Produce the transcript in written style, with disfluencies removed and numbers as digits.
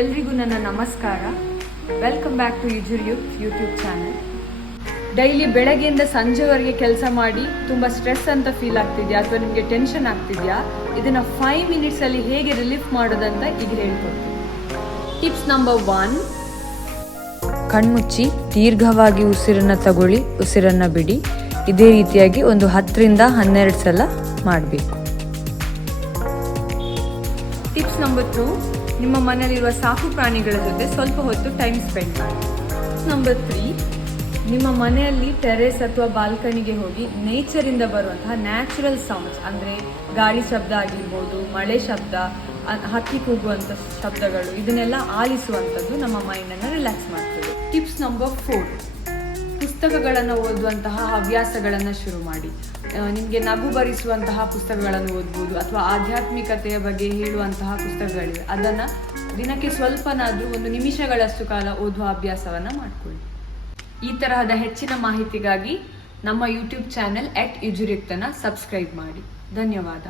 ಎಲ್ರಿಗೂ ನನ್ನ ನಮಸ್ಕಾರ. ವೆಲ್ಕಮ್ ಬ್ಯಾಕ್ ಟು ಯುಜುರ್ಯುಕ್ತ್ ಯೂಟ್ಯೂಬ್ ಚಾನಲ್. ಡೈಲಿ ಬೆಳಗ್ಗೆಯಿಂದ ಸಂಜೆವರೆಗೆ ಕೆಲಸ ಮಾಡಿ ತುಂಬ ಸ್ಟ್ರೆಸ್ ಅಂತ ಫೀಲ್ ಆಗ್ತಿದೆಯಾ ಅಥವಾ ನಿಮಗೆ ಟೆನ್ಷನ್ ಆಗ್ತಿದೆಯಾ, ಇದನ್ನು 5 ಮಿನಿಟ್ಸಲ್ಲಿ ಹೇಗೆ ರಿಲೀಫ್ ಮಾಡೋದಂತ ಈಗ ಹೇಳ್ಕೊಡ್ತೀನಿ. ಟಿಪ್ಸ್ ನಂಬರ್ 1, ಕಣ್ಮುಚ್ಚಿ ದೀರ್ಘವಾಗಿ ಉಸಿರನ್ನು ತಗೊಳ್ಳಿ, ಉಸಿರನ್ನು ಬಿಡಿ. ಇದೇ ರೀತಿಯಾಗಿ ಒಂದು 10 ರಿಂದ 12 ಸಲ ಮಾಡಬೇಕು. ಟಿಪ್ಸ್ ನಂಬರ್ 2, ನಿಮ್ಮ ಮನೆಯಲ್ಲಿರುವ ಸಾಕು ಪ್ರಾಣಿಗಳ ಜೊತೆ ಸ್ವಲ್ಪ ಹೊತ್ತು ಟೈಮ್ ಸ್ಪೆಂಡ್ ಮಾಡಿ. ನಂಬರ್ 3, ನಿಮ್ಮ ಮನೆಯಲ್ಲಿ ಟೆರೇಸ್ ಅಥವಾ ಬಾಲ್ಕನಿಗೆ ಹೋಗಿ ನೇಚರಿಂದ ಬರುವಂತಹ ನ್ಯಾಚುರಲ್ ಸೌಂಡ್ಸ್ ಅಂದರೆ ಗಾಳಿ ಶಬ್ದ ಆಗಿರ್ಬೋದು, ಮಳೆ ಶಬ್ದ, ಹಕ್ಕಿ ಕೂಗುವಂಥ ಶಬ್ದಗಳು, ಇದನ್ನೆಲ್ಲ ಆಲಿಸುವಂಥದ್ದು ನಮ್ಮ ಮೈಂಡನ್ನು ರಿಲ್ಯಾಕ್ಸ್ ಮಾಡ್ತದೆ. ಟಿಪ್ಸ್ ನಂಬರ್ 4, ಪುಸ್ತಕಗಳನ್ನು ಓದುವಂತಹ ಹವ್ಯಾಸಗಳನ್ನು ಶುರು ಮಾಡಿ. ನಿಮಗೆ ನಗು ಭರಿಸುವಂತಹ ಪುಸ್ತಕಗಳನ್ನು ಓದ್ಬೋದು ಅಥವಾ ಆಧ್ಯಾತ್ಮಿಕತೆಯ ಬಗ್ಗೆ ಹೇಳುವಂತಹ ಪುಸ್ತಕಗಳಿವೆ, ಅದನ್ನು ದಿನಕ್ಕೆ ಸ್ವಲ್ಪನಾದರೂ 1 ನಿಮಿಷಗಳಷ್ಟು ಕಾಲ ಓದುವ ಅಭ್ಯಾಸವನ್ನು ಮಾಡಿಕೊಳ್ಳಿ. ಈ ತರಹದ ಹೆಚ್ಚಿನ ಮಾಹಿತಿಗಾಗಿ ನಮ್ಮ ಯೂಟ್ಯೂಬ್ ಚಾನೆಲ್ @ಯುಜುರ್ಯುಕ್ತನ ಸಬ್ಸ್ಕ್ರೈಬ್ ಮಾಡಿ. ಧನ್ಯವಾದ.